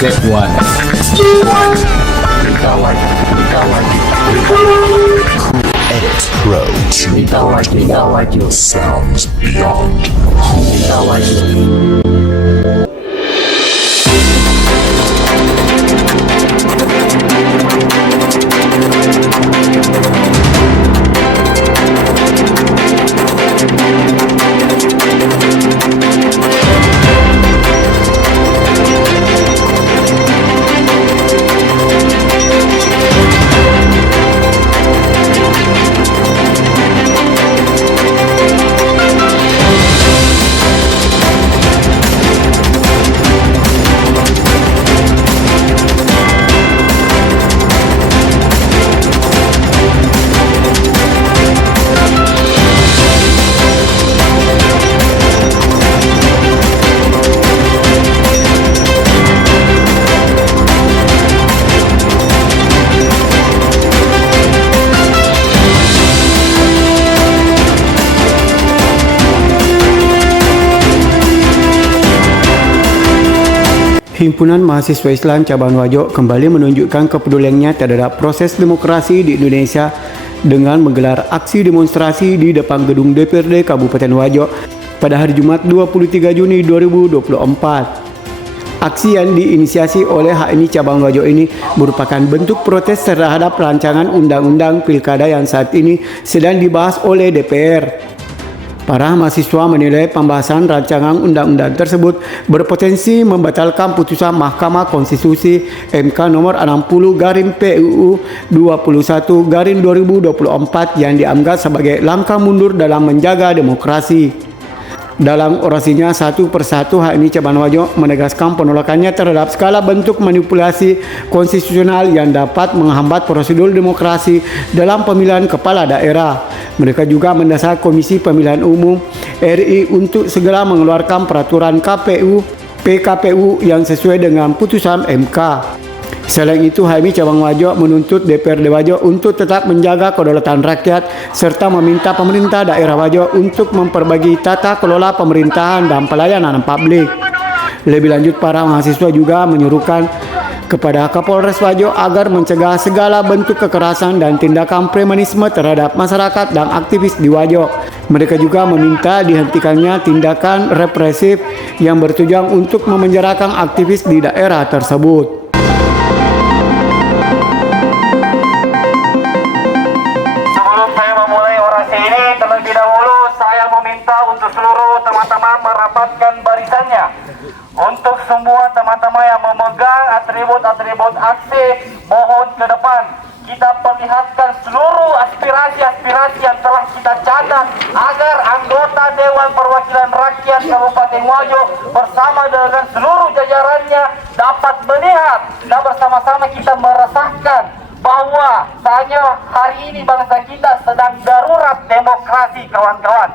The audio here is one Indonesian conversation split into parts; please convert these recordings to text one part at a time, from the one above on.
Step 1. Edit Pro 2. Sounds beyond Himpunan Mahasiswa Islam Cabang Wajo kembali menunjukkan kepeduliannya terhadap proses demokrasi di Indonesia dengan menggelar aksi demonstrasi di depan gedung DPRD Kabupaten Wajo pada hari Jumat 23 Juni 2024. Aksi yang diinisiasi oleh HMI Cabang Wajo ini merupakan bentuk protes terhadap rancangan undang-undang pilkada yang saat ini sedang dibahas oleh DPR. Para mahasiswa menilai pembahasan rancangan undang-undang tersebut berpotensi membatalkan putusan Mahkamah Konstitusi MK nomor 60/PUU 21/2024 yang dianggap sebagai langkah mundur dalam menjaga demokrasi. Dalam orasinya satu persatu, HMI Cabang Wajo menegaskan penolakannya terhadap segala bentuk manipulasi konstitusional yang dapat menghambat prosedur demokrasi dalam pemilihan kepala daerah. Mereka juga mendasar Komisi Pemilihan Umum RI untuk segera mengeluarkan peraturan PKPU yang sesuai dengan putusan MK. Selain itu, HMI Cabang Wajo menuntut DPRD Wajo untuk tetap menjaga kedaulatan rakyat serta meminta pemerintah daerah Wajo untuk memperbaiki tata kelola pemerintahan dan pelayanan publik. Lebih lanjut, para mahasiswa juga menyuruhkan kepada Kapolres Wajo agar mencegah segala bentuk kekerasan dan tindakan premanisme terhadap masyarakat dan aktivis di Wajo. Mereka juga meminta dihentikannya tindakan represif yang bertujuan untuk memenjarakan aktivis di daerah tersebut. Terlebih dahulu saya meminta untuk seluruh teman-teman merapatkan barisannya. Untuk semua teman-teman yang memegang atribut-atribut aksi, mohon ke depan. Kita perlihatkan seluruh aspirasi-aspirasi yang telah kita catat agar anggota Dewan Perwakilan Rakyat Kabupaten Wajo bersama dengan seluruh jajarannya dapat melihat dan bersama-sama kita merasakan bahwa hanya hari ini bangsa kita sedang darurat demokrasi, kawan-kawan.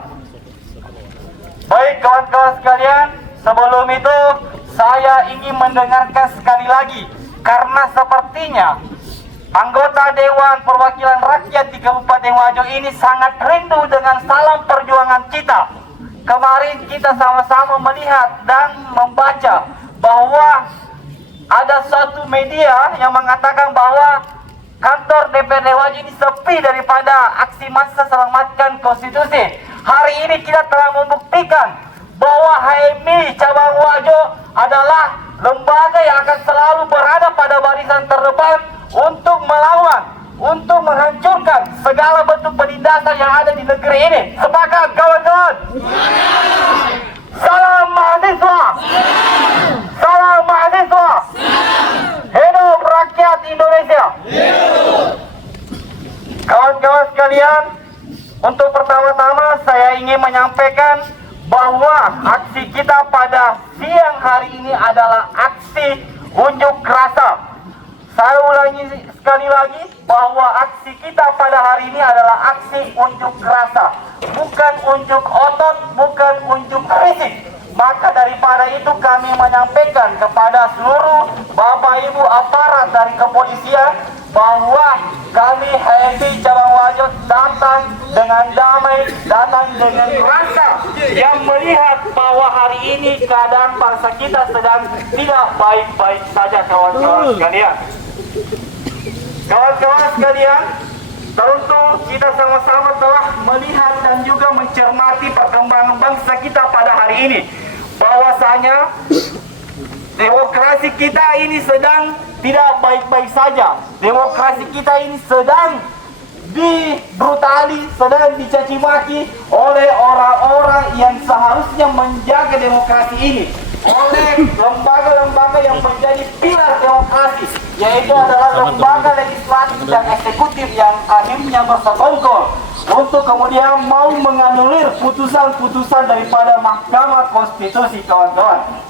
Baik kawan-kawan sekalian, sebelum itu saya ingin mendengarkan sekali lagi, karena sepertinya anggota Dewan Perwakilan Rakyat di Kabupaten Wajo ini sangat rindu dengan salam perjuangan kita. Kemarin kita sama-sama melihat dan membaca bahwa ada suatu media yang mengatakan bahwa kantor DPRD Wajo ini sepi daripada aksi massa selamatkan konstitusi. Hari ini kita telah membuktikan bahwa HMI Cabang Wajo adalah lembaga yang akan selalu berada pada barisan terdepan untuk melawan, untuk menghancurkan segala bentuk penindasan yang ada di negeri ini. Sepakat kawan-kawan? Salam mahasiswa! Salam mahasiswa! Hidup rakyat Indonesia! Kawan-kawan sekalian, untuk pertama-tama saya ingin menyampaikan bahwa aksi kita pada siang hari ini adalah aksi unjuk rasa. Saya ulangi sekali lagi bahwa aksi kita pada hari ini adalah aksi unjuk rasa, bukan unjuk otot, bukan unjuk fisik. Maka daripada itu kami menyampaikan kepada seluruh Bapak Ibu aparat dari kepolisian bahwa kami HMI Cabang Wajo datang dengan damai, datang dengan rasa yang melihat bahwa hari ini keadaan bangsa kita sedang tidak baik-baik saja, kawan-kawan sekalian. Kawan-kawan sekalian, tentu kita sama-sama telah melihat dan juga mencermati perkembangan bangsa kita pada hari ini, bahwasanya demokrasi kita ini sedang tidak baik-baik saja. Demokrasi kita ini sedang dibrutali, sedang dicaci maki oleh orang-orang yang seharusnya menjaga demokrasi ini, oleh lembaga-lembaga yang menjadi pilar demokrasi, yaitu adalah lembaga legislatif dan eksekutif yang akhirnya bersekongkol untuk kemudian mau menganulir putusan-putusan daripada Mahkamah Konstitusi, kawan-kawan.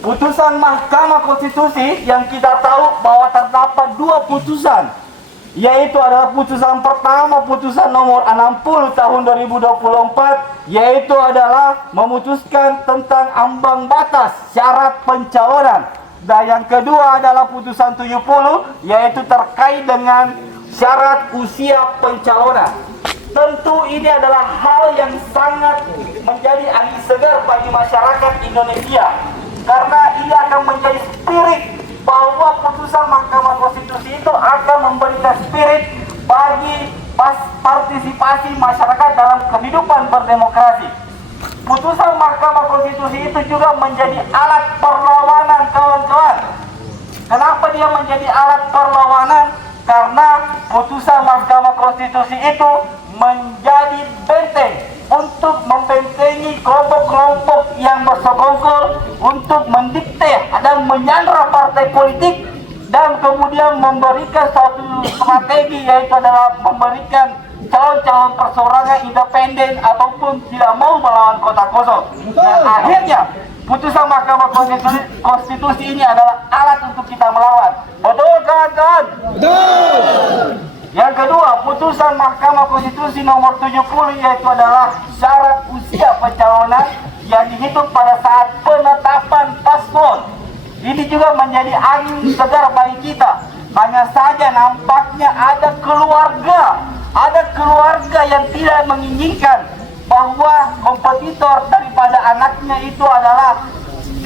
Putusan Mahkamah Konstitusi yang kita tahu bahwa terdapat dua putusan, yaitu adalah putusan pertama, putusan nomor 60 tahun 2024, yaitu adalah memutuskan tentang ambang batas syarat pencalonan, dan yang kedua adalah putusan 70, yaitu terkait dengan syarat usia pencalonan. Tentu ini adalah hal yang sangat menjadi angin segar bagi masyarakat Indonesia, karena ini akan menjadi spirit bahwa putusan Mahkamah Konstitusi itu akan memberikan spirit bagi partisipasi masyarakat dalam kehidupan berdemokrasi. Putusan Mahkamah Konstitusi itu juga menjadi alat perlawanan, kawan-kawan. Kenapa dia menjadi alat perlawanan? Karena putusan Mahkamah Konstitusi itu menjadi benteng untuk membentengi kelompok-kelompok yang bersekongkol untuk mendikte dan menyandra partai politik, dan kemudian memberikan satu strategi, yaitu adalah memberikan calon-calon perseorangan independen ataupun tidak mau melawan kota kosong. Dan akhirnya putusan Mahkamah Konstitusi ini adalah alat untuk kita melawan. Betul, kawan-kawan? Betul. Yang kedua, putusan Mahkamah Konstitusi nomor 70, yaitu adalah syarat usia pencalonan yang dihitung pada saat penetapan paslon. Ini juga menjadi angin segar bagi kita. Hanya saja nampaknya ada keluarga yang tidak menginginkan bahwa kompetitor daripada anaknya itu adalah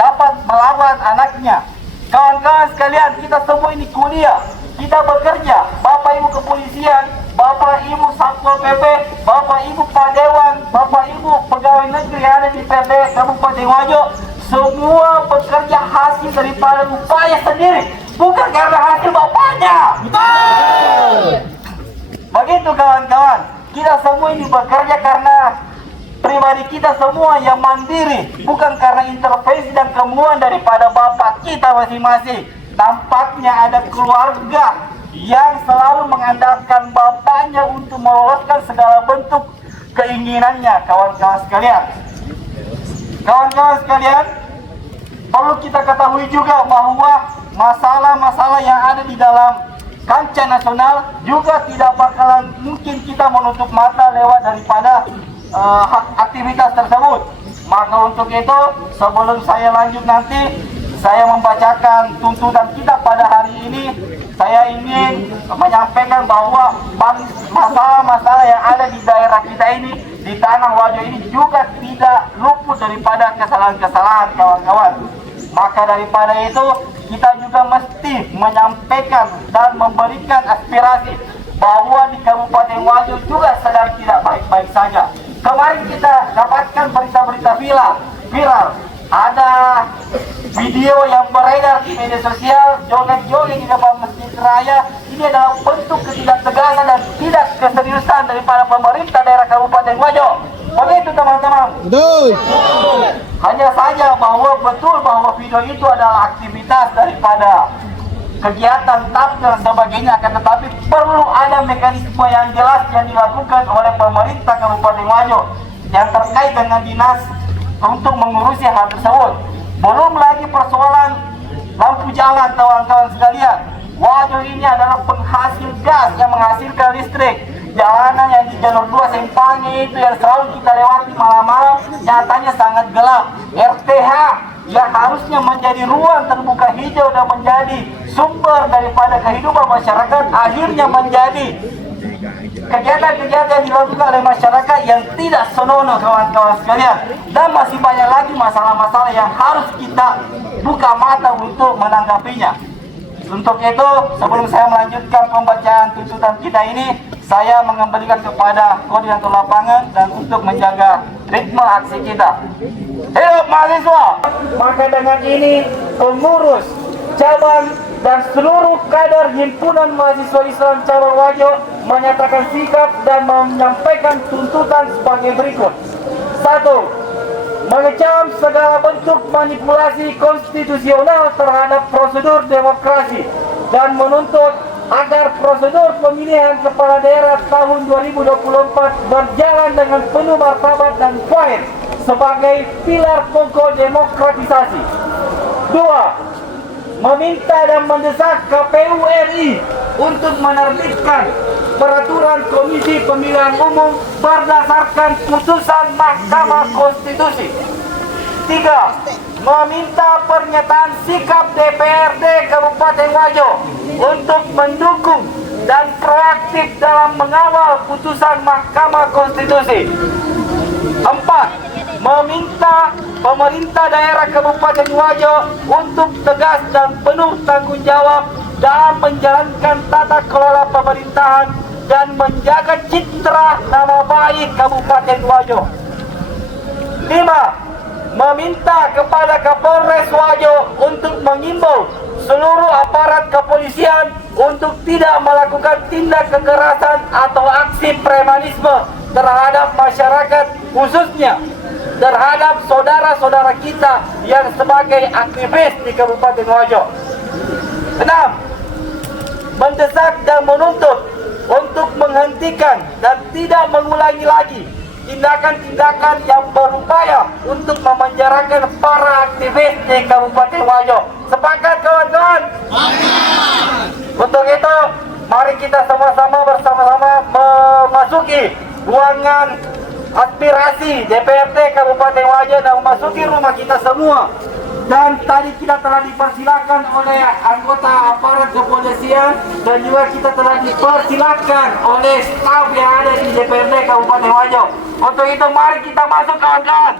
dapat melawan anaknya. Kawan-kawan sekalian, kita semua ini kuliah, kita bekerja, Bapak Ibu kepolisian, Bapak Ibu Satpol PP, Bapak Ibu Pak Dewan, Bapak Ibu pegawai negeri yang ada di PD Kabupaten Wajo, semua bekerja hasil daripada upaya sendiri, bukan karena hasil bapaknya. Betul. Begitu, kawan-kawan, kita semua ini bekerja karena pribadi kita semua yang mandiri, bukan karena intervensi dan kemauan daripada bapak kita masing-masing. Nampaknya ada keluarga yang selalu mengandalkan bapaknya untuk meloloskan segala bentuk keinginannya, kawan-kawan sekalian. Kawan-kawan sekalian, perlu kita ketahui juga bahwa masalah-masalah yang ada di dalam kancah nasional juga tidak bakalan mungkin kita menutup mata lewat daripada aktivitas tersebut. Maka untuk itu, sebelum saya lanjut nanti, saya membacakan tuntutan kita pada hari ini. Saya ingin menyampaikan bahwa masalah-masalah yang ada di daerah kita ini, di tanah Wajo ini juga tidak luput daripada kesalahan-kesalahan, kawan-kawan. Maka daripada itu, kita juga mesti menyampaikan dan memberikan aspirasi bahwa di Kabupaten Wajo juga sedang tidak baik-baik saja. Kemarin kita dapatkan berita-berita viral. Ada video yang beredar di media sosial, joget-joget di depan Masjid Raya. Ini adalah bentuk ketidaktegasan dan tidak keseriusan daripada pemerintah daerah Kabupaten Wajo. Begitu, teman-teman. Betul. Hanya saja bahwa betul bahwa video itu adalah aktivitas daripada kegiatan TAP dan sebagainya, akan tetapi perlu ada mekanisme yang jelas yang dilakukan oleh pemerintah Kabupaten Wajo yang terkait dengan dinas untuk mengurusi hal tersebut. Belum lagi persoalan lampu jalan, kawan-kawan sekalian. Wajo ini adalah penghasil gas yang menghasilkan listrik. jalanan yang di jalur 2 Sempangi itu yang selalu kita lewati malam-malam nyatanya sangat gelap. RTH yang harusnya menjadi ruang terbuka hijau dan menjadi sumber daripada kehidupan masyarakat akhirnya menjadi kegiatan-kegiatan yang dilakukan oleh masyarakat yang tidak senonoh, kawan-kawan sekalian. Dan masih banyak lagi masalah-masalah yang harus kita buka mata untuk menanggapinya. Untuk itu, sebelum saya melanjutkan pembacaan tuntutan kita ini, saya mengembalikan kepada koordinator lapangan dan untuk menjaga ritme aksi kita. Hidup mahasiswa! Maka dengan ini, pengurus cabang dan seluruh kader himpunan mahasiswa Islam cabang Wajo menyatakan sikap dan menyampaikan tuntutan sebagai berikut. 1. Mengecam segala bentuk manipulasi konstitusional terhadap prosedur demokrasi dan menuntut agar prosedur pemilihan kepala daerah tahun 2024 berjalan dengan penuh martabat dan fair sebagai pilar pokok demokratisasi. 2. Meminta dan mendesak KPU RI untuk menerbitkan peraturan Komisi Pemilihan Umum berdasarkan putusan Mahkamah Konstitusi. 3. Meminta pernyataan sikap DPRD Kabupaten Wajo untuk mendukung dan proaktif dalam mengawal putusan Mahkamah Konstitusi. 4. Meminta pemerintah daerah Kabupaten Wajo untuk tegas dan penuh tanggung jawab dalam menjalankan tata kelola pemerintahan dan menjaga citra nama baik Kabupaten Wajo. 5. Meminta kepada Kapolres Wajo untuk mengimbau seluruh aparat kepolisian untuk tidak melakukan tindak kekerasan atau aksi premanisme terhadap masyarakat, khususnya terhadap saudara-saudara kita yang sebagai aktivis di Kabupaten Wajo. 6. Mendesak dan menuntut untuk menghentikan dan tidak mengulangi lagi tindakan-tindakan yang berupaya untuk memenjarakan para aktivis di Kabupaten Wajo. Sepakat, kawan-kawan? Untuk itu, mari kita sama-sama bersama-sama memasuki ruangan aspirasi DPRD Kabupaten Wajo dan memasuki rumah kita semua. Dan tadi kita telah dipersilakan oleh anggota aparat kepolisian dan juga kita telah dipersilakan oleh staf yang ada di DPRD Kabupaten Wajo. Untuk itu mari kita masuk, kawan-kawan.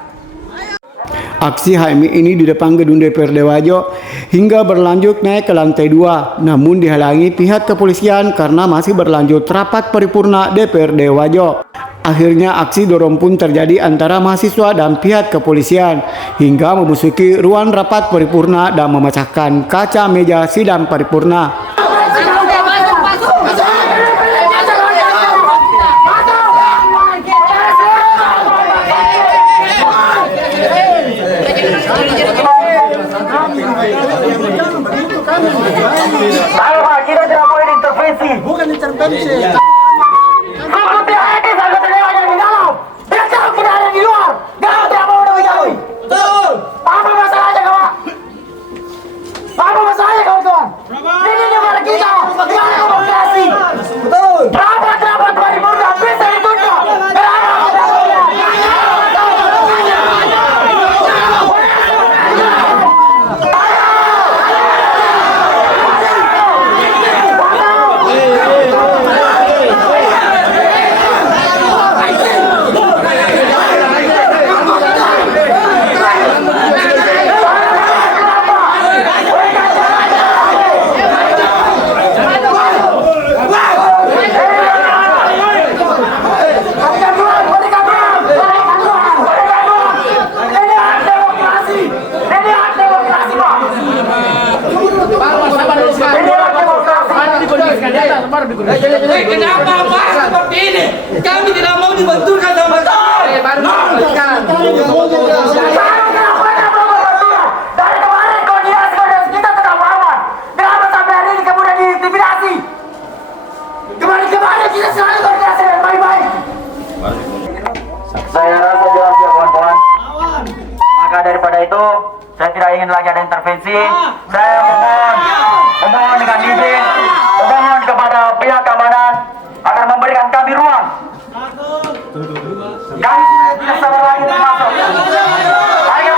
Aksi HMI ini di depan gedung DPRD Wajo hingga berlanjut naik ke lantai 2, namun dihalangi pihak kepolisian karena masih berlanjut rapat paripurna DPRD Wajo. Akhirnya aksi dorong pun terjadi antara mahasiswa dan pihak kepolisian hingga memasuki ruang rapat paripurna dan memecahkan kaca meja sidang paripurna. Kita tidak boleh intervensi. Bukan intervensi. Kenapa Pak seperti ini? Kami tidak mau dibenturkan sama sekali. Dari kemarin koordinasi kita tetap aman. Kenapa sampai hari ini kemudian diintimidasi? Kemarin kita selalu koordinasi dengan baik-baik. Saya rasa jelas ya, kawan-kawan. Maka daripada itu, saya tidak ingin lagi ada intervensi. Saya mohon dengan izin, mohon kepada pihak keamanan agar memberikan kami ruang. Kami sudah tidak sabar lagi untuk masuk. Ayo.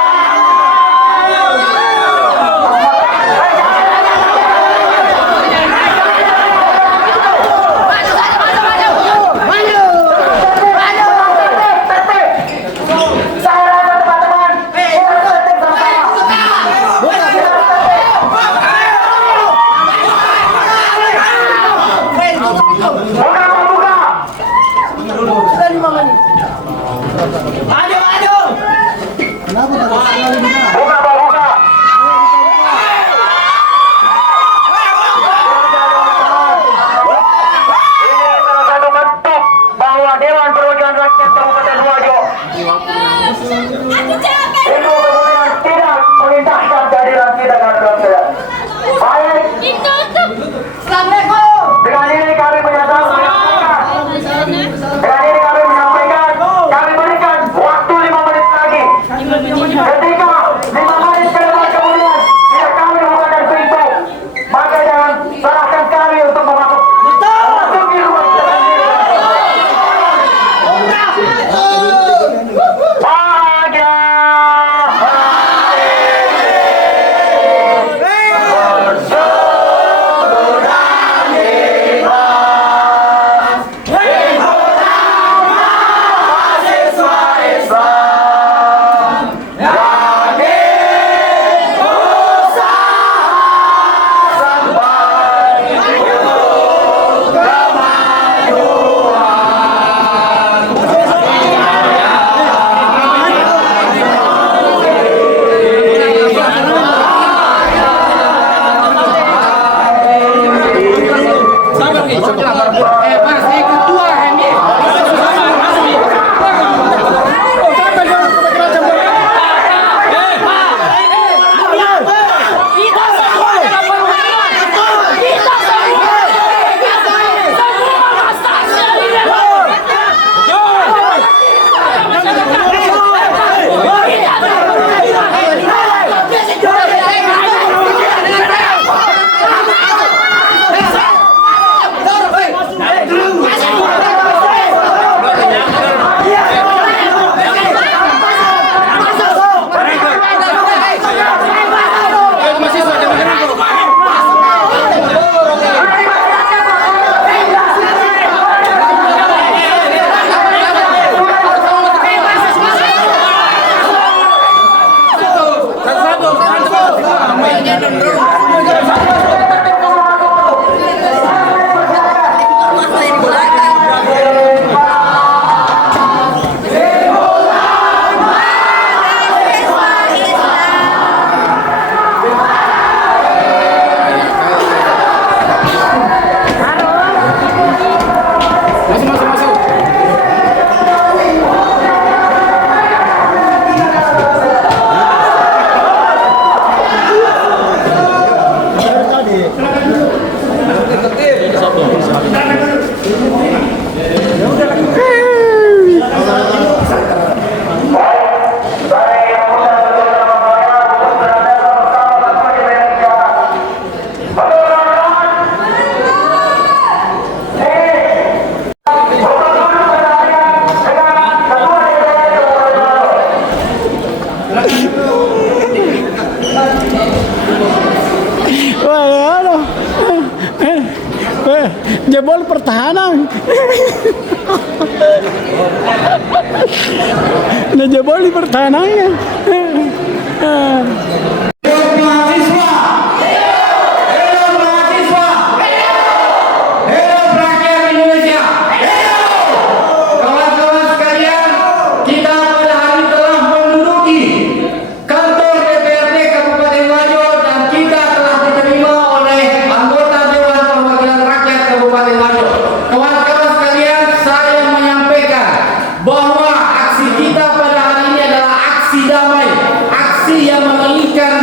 Jebol pertahanan. Nah, jebol di pertahanannya. bahwa aksi kita pada hari ini adalah aksi damai, aksi yang menginginkan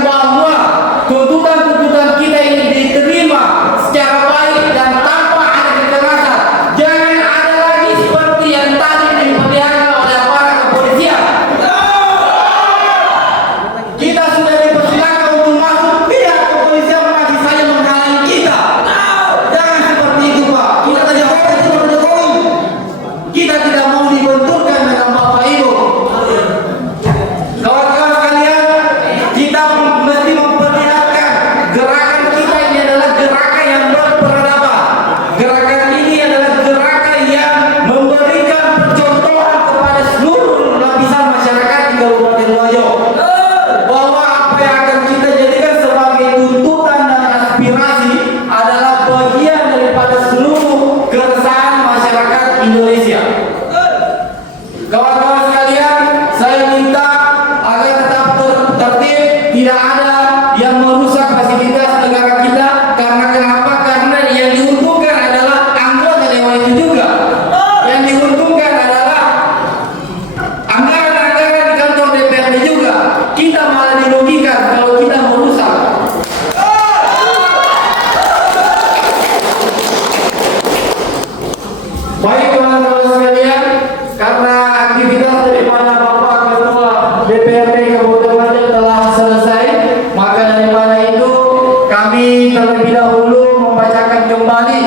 terlebih dahulu membacakan kembali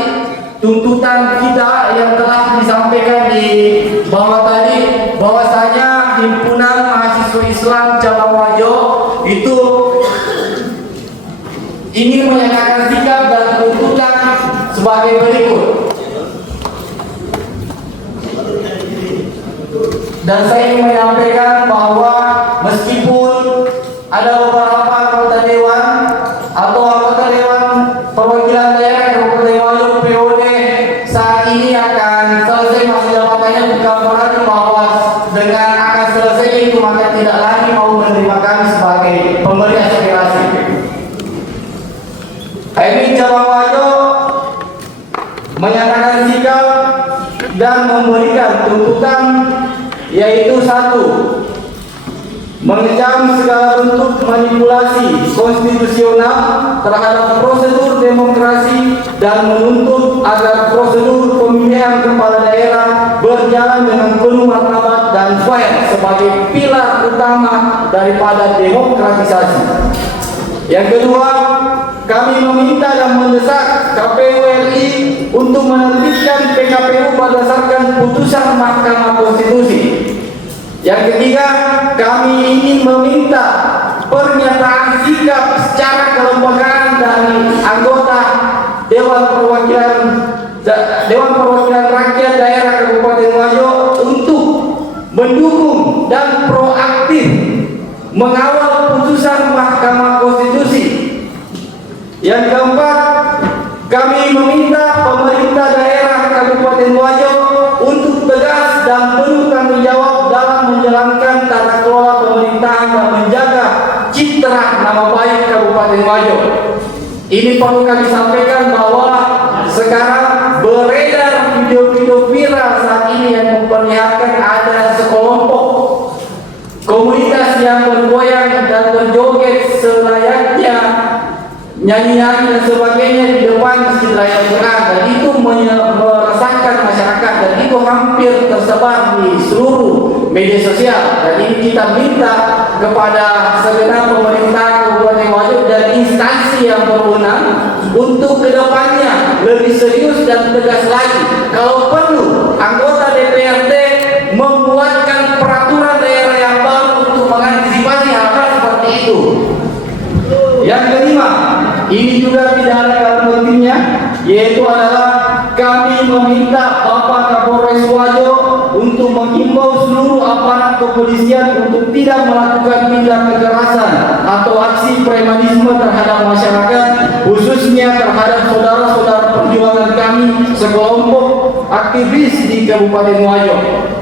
tuntutan kita yang telah disampaikan di bawah tadi, bahwasanya Himpunan Mahasiswa Islam Cabang Wajo itu ingin menyatakan sikap dan tuntutan sebagai berikut. Dan saya ingin menyampaikan bahwa meskipun ada beberapa anggota dewan atau anggota dewan perwakilan daerah Kabupaten Wajo POD saat ini akan selesai masa jabatannya, bukan berarti bahwa dengan akan selesai itu maka tidak lagi mau menerima kami sebagai pemberi aspirasi. HMI Cabang Wajo menyatakan sikap dan memberikan tuntutan, yaitu satu, mengecam segala bentuk manipulasi konstitusional terhadap prosedur demokrasi dan menuntut agar prosedur pemilihan kepala daerah berjalan dengan penuh martabat dan fair sebagai pilar utama daripada demokratisasi. Yang kedua, kami meminta dan mendesak KPU RI untuk menerbitkan PKPU berdasarkan putusan Mahkamah Konstitusi. Yang ketiga, kami ingin meminta pernyataan sikap secara kelembagaan dari anggota Dewan Perwakilan Rakyat Daerah Kabupaten Wajo untuk mendukung dan proaktif mengawal putusan Mahkamah Konstitusi. Yang keempat, kami meminta pemerintah daerah Kabupaten Wajo untuk tegas dan penuh tanggung jawab dalam menjalankan tata kelola pemerintahan dan menjaga citra nama baik Kabupaten Wajo. Ini perlu kami sampaikan bahwa sekarang beredar video-video viral saat ini yang memperlihatkan ada sekelompok komunitas yang bergoyang dan berjoget selayaknya nyanyi-nyanyi dan sebagainya di depan Masjid Raya Quran, dan itu meresahkan masyarakat dan itu hampir tersebar di seluruh media sosial. Dan ini kita minta kepada segenap pemerintah Kabupaten Wajo dan instansi yang berwenang untuk kedepannya lebih serius dan tegas lagi. Kalau perlu, anggota DPRD membuatkan peraturan daerah yang baru untuk mengantisipasi hal-hal seperti itu. Yang kelima, ini juga tidak ada kata pentingnya, yaitu adalah kami meminta Bapak Kapolres Wajo untuk menghimbau seluruh aparat kepolisian untuk tidak melakukan tindak kekerasan atau aksi premanisme terhadap masyarakat, khususnya terhadap saudara-saudara perjuangan kami sekelompok aktivis di Kabupaten Wajo.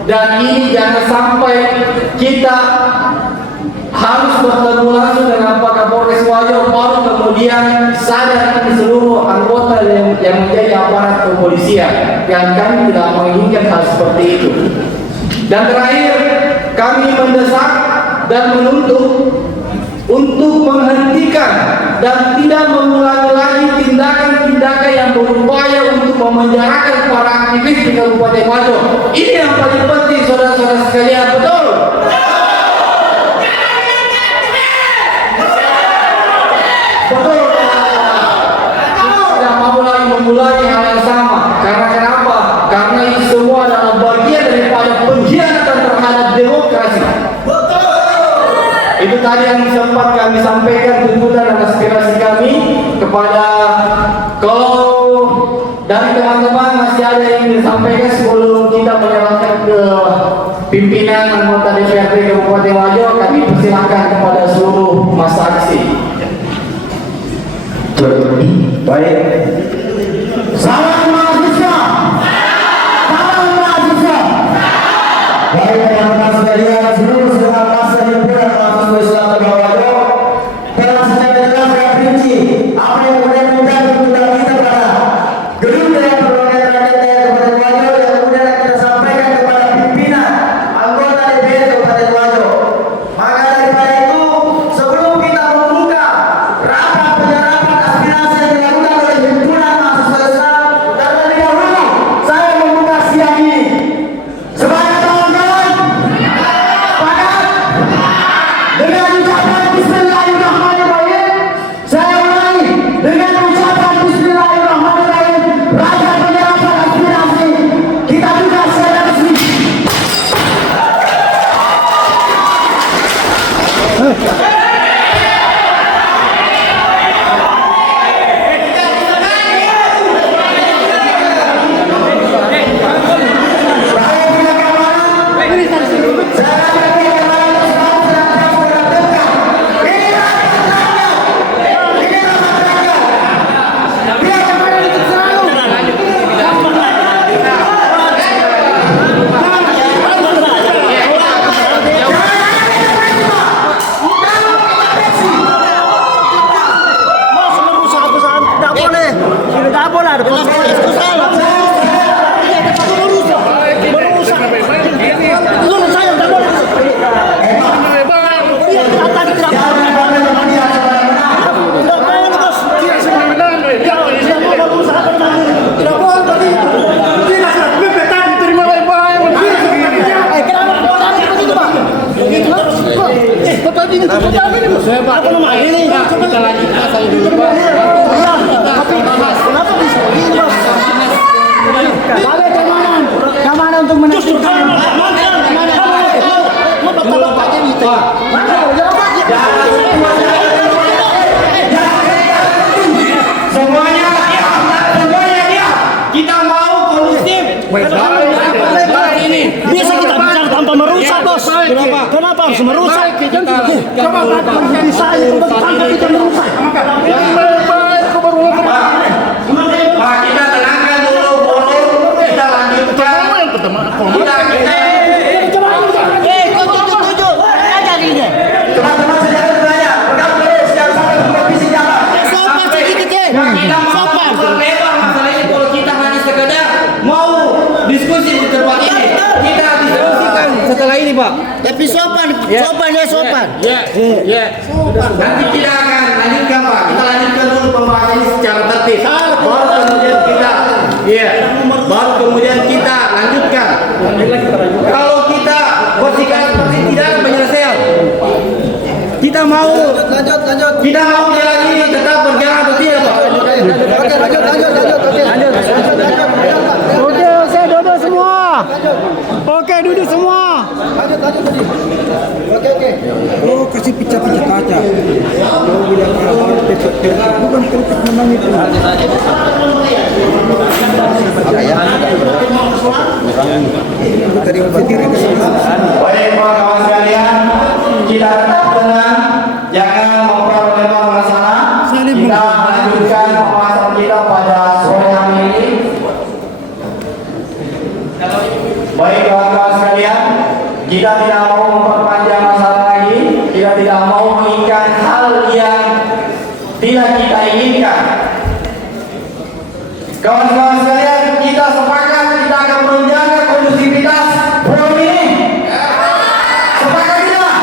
Dan ini jangan sampai kita harus bertemu langsung dengan Pak Kapolres Wajo baru kemudian sadar di seluruh anggota yang menjadi aparat kepolisian, dan kami tidak menginginkan hal seperti itu. Dan terakhir, kami mendesak dan menuntut untuk menghentikan dan tidak mengulangi lagi tindakan-tindakan yang berupaya untuk memenjarakan para aktivis di Kabupaten Wajo. Ini yang paling penting, saudara-saudara sekalian, betul? Betul. Tidak mau lagi mengulangi hal yang sama. Karena kenapa? Karena ini semua adalah bagian daripada pengkhianatan terhadap demokrasi. Itu tadi yang sempat kami sampaikan tuntutan dan aspirasi kami kepada. Kalau dari teman-teman masih ada yang disampaikan sebelum kita menyerahkan ke pimpinan anggota DPRD Kabupaten Wajo, kami persilahkan kepada seluruh masa aksi. Baik. Salam mahasiswa. Salam mahasiswa. Baik, teman-teman sekalian, seluruh segenap masa himpunan mahasiswa Islam Cabang Wajo telah secara jelas dan rinci apa yang kemudian menjadi tuntutan kita pada gedung Dewan Perwakilan Rakyat Daerah Kabupaten Wajo yang kemudian kita sampaikan kepada pimpinan anggota DPRD Kabupaten Wajo. Maka daripada itu, sebelum kita membuka rapat penyerapan aspirasi yang dilakukan oleh himpunan mahasiswa Islam, terlebih dahulu saya membuka siang ini sebagai kawan-kawan sepakat dengan ucapan Bismillahirrahmanirrahim. Saya mulai dengan ucapan Kemana untuk menentukan? Semuanya dia. Kita mau kondusif. Bisa kita bicara tanpa merusak, Bos. Kenapa harus merusak? Bisa itu tanpa kita merusak. Pak, kita tenangkan dulu, kita lanjutkan. Teman-teman saya bertanya, pegang terus, jangan sampai supervisi jalan. Sopan sedikit ya. Kita mau lebar masalahnya kalau kita hanya sekedar mau diskusi di tempat ini. Kita diskusikan setelah ini, Pak. Tapi sopan. Nanti kita akan lanjutkan, Pak. Kita lanjutkan dulu pembahasan ini secara tertib. Baru kemudian kita lanjutkan. Kalau kita bersikap seperti tidak ada penyelesaian. Kita mau jalan ini tetap berjalan atau tidak, Pak? Oke, duduk semua. Oke, duduk semua. Oh, kasih pecah-pecah kaca. Kalau bilang bukan politik menang itu. Baik, kawan sekalian, kita tetap tenang, jangan memperlebar masalah. Kita lanjutkan pembahasan kita pada sore hari ini. Baik, kawan-kawan sekalian, kita tidak mau memperpanjang masalah lagi, kita tidak mau menginginkan hal yang tidak kita inginkan. Kawan-kawan sekalian, kita sepakat kita akan menjaga kondusivitas forum ini. Sepakat tidak?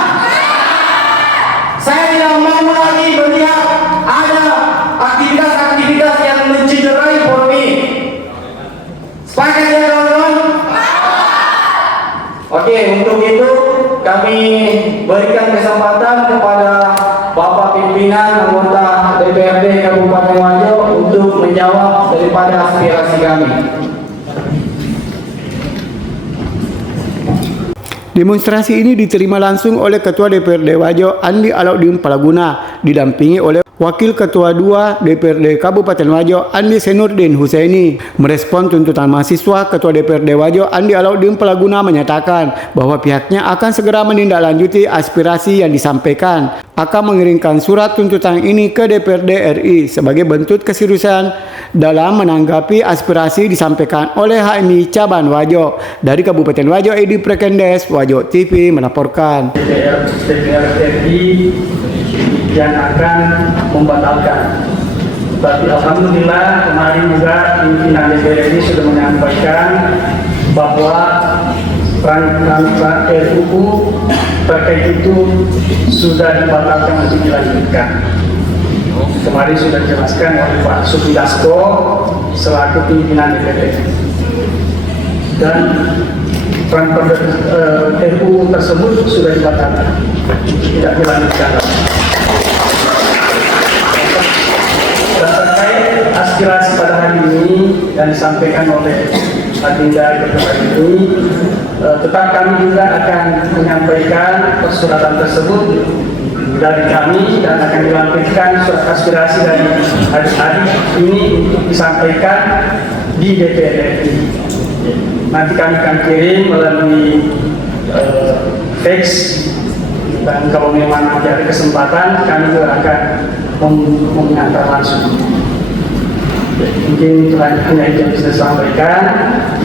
Saya tidak mau lagi melihat ada aktivitas-aktivitas yang mencederai forum ini. Sepakat ya, kawan-kawan? Oke, untuk itu kami berikan kesempatan kepada Bapak Pimpinan anggota DPRD Kabupaten Wajo untuk menjawab daripada aspirasi kami. Demonstrasi ini diterima langsung oleh Ketua DPRD Wajo Andi Alauddin Palaguna, didampingi oleh Wakil Ketua 2 DPRD Kabupaten Wajo Andi Senurdin Husaini. Merespon tuntutan mahasiswa, Ketua DPRD Wajo Andi Alauddin Palaguna menyatakan bahwa pihaknya akan segera menindaklanjuti aspirasi yang disampaikan, akan mengirimkan surat tuntutan ini ke DPRD RI sebagai bentuk keseriusan dalam menanggapi aspirasi disampaikan oleh HMI Cabang Wajo. Dari Kabupaten Wajo, Edi Prekendes, Wajo TV melaporkan. DPR RI yang akan membatalkan. Tapi alhamdulillah kemarin juga pimpinan DPR RI sudah menyampaikan bahwa rancangan RUU terkait itu sudah dibatalkan untuk dilanjutkan. Kemarin sudah dijelaskan oleh Pak Supidasko selaku pimpinan DPR. Dan RUU tersebut sudah dibatalkan, tidak dilanjutkan. Dan terkait aspirasi pada hari ini yang disampaikan oleh agenda ketua ini, tetap kami juga akan menyampaikan persuratan tersebut dari kami dan akan dilampirkan surat aspirasi dari adik-adik ini untuk disampaikan di DPR RI. Nanti kami akan kirim melalui fax, dan kalau memang ada kesempatan kami juga akan mengantar langsung. Mungkin hanya itu yang bisa sampaikan.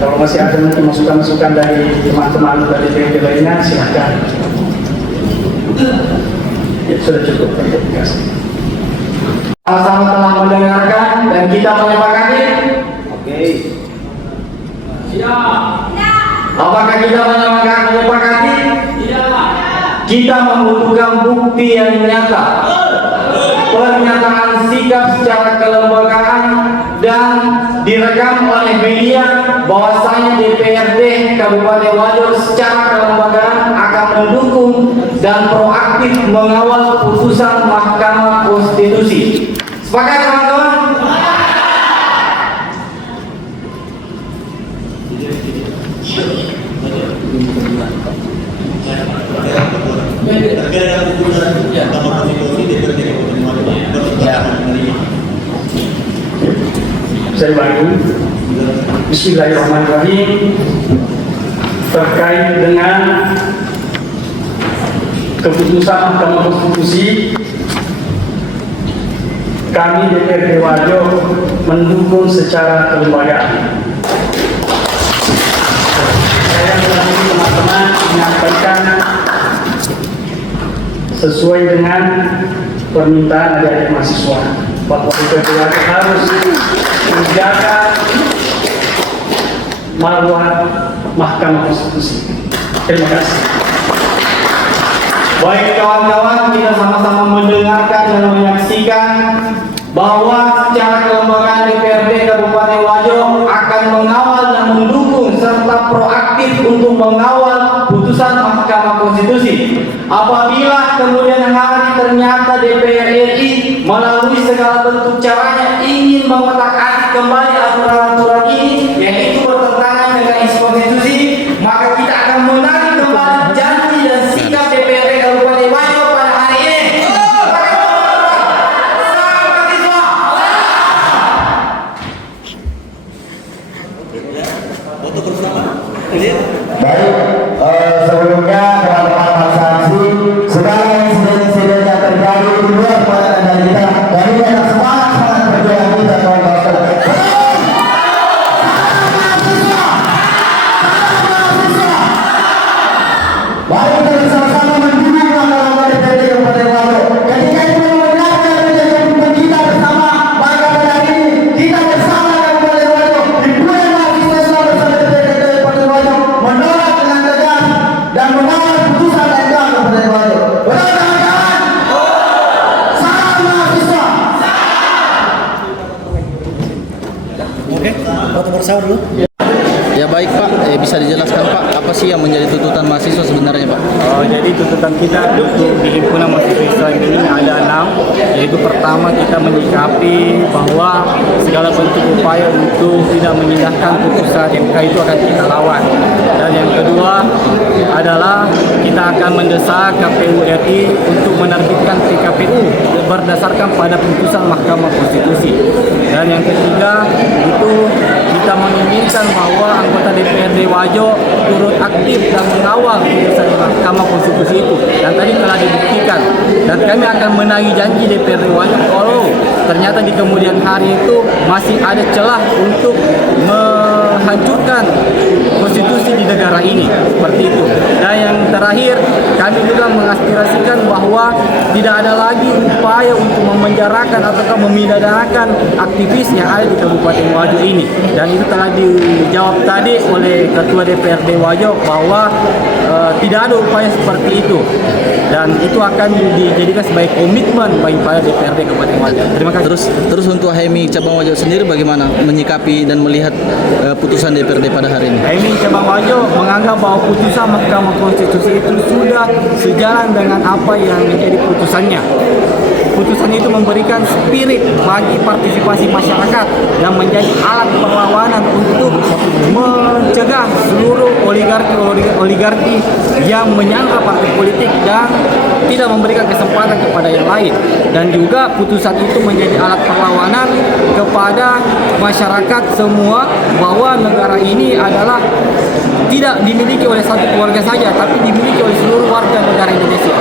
Kalau masih ada mungkin masukan-masukan dari teman-teman dari DPR lainnya, silakan. Ya, sudah cukup. Terima kasih. Sama-sama telah mendengarkan dan kita menyepakati. Oke. Apakah kita menyepakati? Kita membutuhkan bukti yang nyata, pernyataan sikap secara kelembagaan dan direkam oleh media bahwasanya DPRD Kabupaten Wajo secara kelembagaan akan mendukung dan proaktif mengawal putusan Mahkamah Konstitusi. Sepakat teman-teman? Saya ulangi. Bismillahirrahmanirrahim. Terkait dengan keputusan Mahkamah Konstitusi, kami DPRD Wajo mendukung secara kelembagaan. Saya melalui teman-teman menyampaikan sesuai dengan permintaan adik-adik mahasiswa bahwa DPRD Wajo harus menjaga marwah Mahkamah Konstitusi. Terima kasih. Baik kawan-kawan, kita sama-sama mendengarkan dan menyaksikan bahwa secara kelembagaan DPRD Kabupaten Wajo akan mengawal dan mendukung serta proaktif untuk mengawal putusan Mahkamah Konstitusi. Apabila kemudian hari ternyata DPR RI melalui segala bentuk caranya ingin mengotak-atik kembali aturan-aturan ini yang itu bertentangan dengan isi konstitusi, maka kita akan menarik kembali janji dan sikap DPRD Kabupaten Wajo pada hari ini. Baik, sebelumnya teman-teman saksi, segala insiden-insiden yang terjadi di luar pengadilan kita, dari yang semangat perjuangan kita kawan-kawan. Mari kita sama-sama mendukung langkah-langkah DPRD Kabupaten Wajo. Ketika itu membenarkan keputusan kita bersama, maka pada hari ini kita bersama Kabupaten Wajo, ribuan mahasiswa Islam bersama DPRD Kabupaten Wajo menolak dengan tegas dan mengawal putusan MK Kabupaten Wajo. Benar kawan-kawan? Salam mahasiswa. Oke, foto bersama dulu. Ya baik Pak, bisa dijelaskan Pak, apa sih yang menjadi tuntutan mahasiswa sebenarnya Pak? Jadi tuntutan kita untuk di himpunan mahasiswa Islam ini ada 6, yaitu pertama kita menyikapi bahwa segala bentuk upaya untuk tidak mengindahkan putusan MK itu akan kita lawan. Dan yang kedua adalah kita akan mendesak KPU RI untuk menerbitkan PKPU berdasarkan pada putusan Mahkamah Konstitusi. Dan yang ketiga itu kita menginginkan bahwa anggota DPRD Wajo turut aktif dan mengawal putusan Mahkamah Konstitusi itu, dan tadi telah dibuktikan. Dan kami akan menagih janji DPRD Wajo kalau ternyata di kemudian hari itu masih ada celah untuk menghancurkan konstitusi di negara ini, seperti itu. Dan yang terakhir, kami juga mengaspirasikan bahwa tidak ada lagi upaya untuk memenjarakan atau memidanakan aktivis yang ada di Kabupaten Wajo ini. Dan itu telah dijawab tadi oleh Ketua DPRD Wajo bahwa tidak ada upaya seperti itu, dan itu akan dijadikan sebagai komitmen bagi para DPRD Kabupaten Wajo. Terima kasih. Terus untuk HMI Cabang Wajo sendiri bagaimana menyikapi dan melihat putusan DPRD pada hari ini? HMI Cabang Wajo menganggap bahwa putusan Mahkamah Konstitusi itu sudah sejalan dengan apa yang menjadi putusannya. Putusan itu memberikan spirit bagi partisipasi masyarakat yang menjadi alat perlawanan untuk mencegah seluruh oligarki yang menyangka partai politik dan tidak memberikan kesempatan kepada yang lain. Dan juga putusan itu menjadi alat perlawanan kepada masyarakat semua bahwa negara ini adalah tidak dimiliki oleh satu keluarga saja, tapi dimiliki oleh seluruh warga negara Indonesia.